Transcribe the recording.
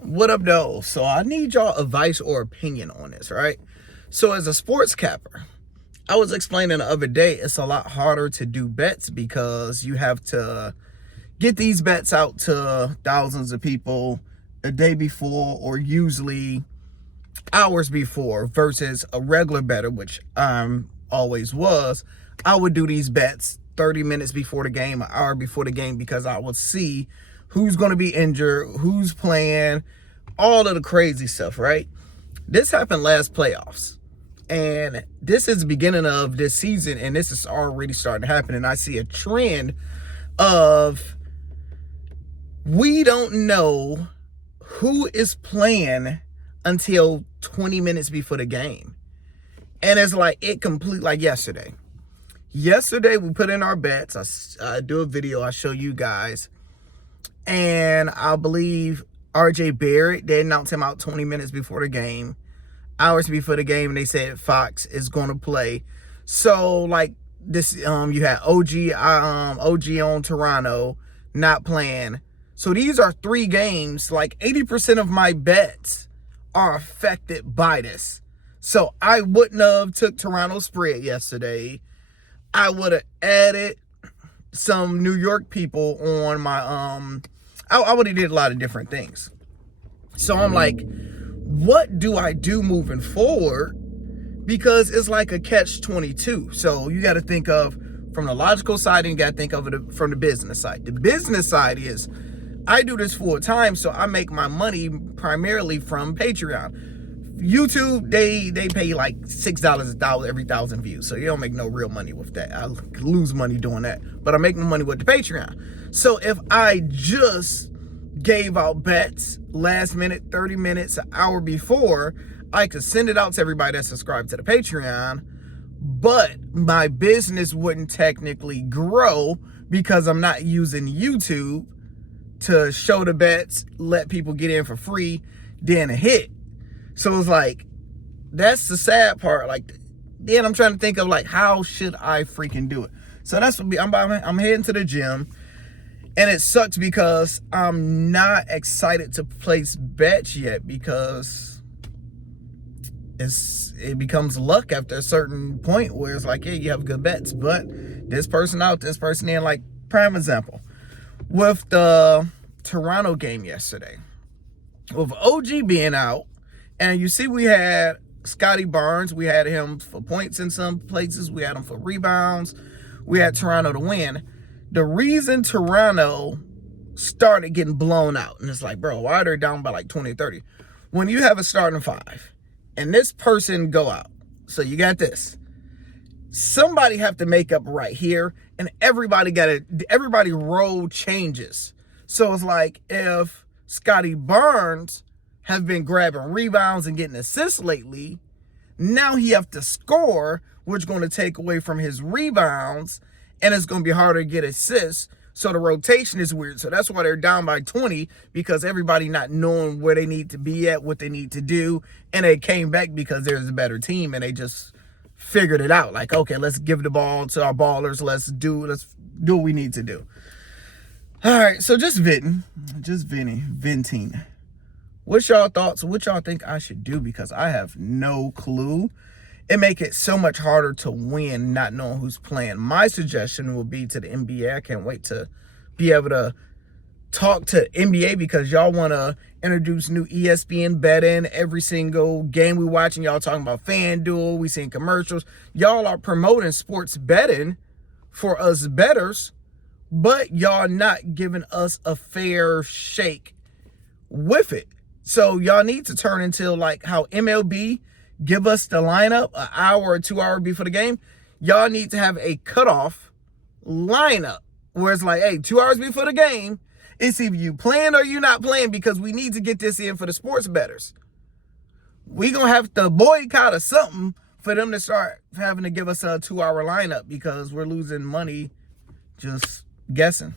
What up, though? So I need y'all advice or opinion on this, right? So as a sports capper, I was explaining the other day, it's a lot harder to do bets because you have to get these bets out to thousands of people a day before or usually hours before versus a regular better, which always was. I would do these bets 30 minutes before the game, an hour before the game, because I would see who's going to be injured, who's playing, all of the crazy stuff, right? This happened last playoffs. And this is the beginning of this season, and this is already starting to happen. And I see a trend of we don't know who is playing until 20 minutes before the game. And it's like it complete like yesterday. Yesterday, we put in our bets. I do a video. I show you guys. And I believe RJ Barrett, they announced him out 20 minutes before the game. Hours before the game, they said Fox is going to play. So, like, this, you had OG on Toronto not playing. So, these are 3 games. Like, 80% of my bets are affected by this. So, I wouldn't have took Toronto spread yesterday. I would have added some New York people on my, I would have did a lot of different things. So I'm like, what do I do moving forward? Because it's like a catch-22. So you got to think of from the logical side and you got to think of it from the business side. The business side is I do this full time, so I make my money primarily from Patreon. YouTube, they pay like $6 every 1,000 views. So you don't make no real money with that. I lose money doing that. But I make my money with the Patreon. So if I just gave out bets last minute, 30 minutes, an hour before, I could send it out to everybody that subscribed to the Patreon, but my business wouldn't technically grow because I'm not using YouTube to show the bets, let people get in for free, then a hit. So it's like, that's the sad part. Like, then I'm trying to think of like, how should I freaking do it? So that's what I'm heading to the gym. And it sucks because I'm not excited to place bets yet because it becomes luck after a certain point where it's like, yeah, you have good bets, but this person out, this person in. Like, prime example, with the Toronto game yesterday, with OG being out, and you see we had Scotty Barnes, we had him for points in some places, we had him for rebounds, we had Toronto to win. The reason Toronto started getting blown out, and it's like, bro, why are they down by like 20, 30? When you have a starting 5, and this person go out, so you got this. Somebody have to make up right here, and everybody role changes. So it's like, if Scotty Barnes have been grabbing rebounds and getting assists lately, now he have to score, which is going to take away from his rebounds, and it's going to be harder to get assists. So the rotation is weird. So that's why they're down by 20, because everybody not knowing where they need to be at, what they need to do. And they came back because there's a better team, and they just figured it out. Like, okay, let's give the ball to our ballers. Let's do what we need to do. All right, so just venting. What's y'all thoughts? What y'all think I should do? Because I have no clue. It make it so much harder to win not knowing who's playing. My suggestion will be to the NBA. I can't wait to be able to talk to NBA because y'all want to introduce new ESPN betting every single game we watching. Y'all talking about FanDuel. We seeing commercials. Y'all are promoting sports betting for us bettors, but y'all not giving us a fair shake with it. So y'all need to turn into like how MLB give us the lineup an hour or 2 hours before the game. Y'all need to have a cutoff lineup where it's like, hey, 2 hours before the game, it's either you playing or you not playing, because we need to get this in for the sports bettors. We gonna have to boycott or something for them to start having to give us a 2 hour lineup because we're losing money just guessing.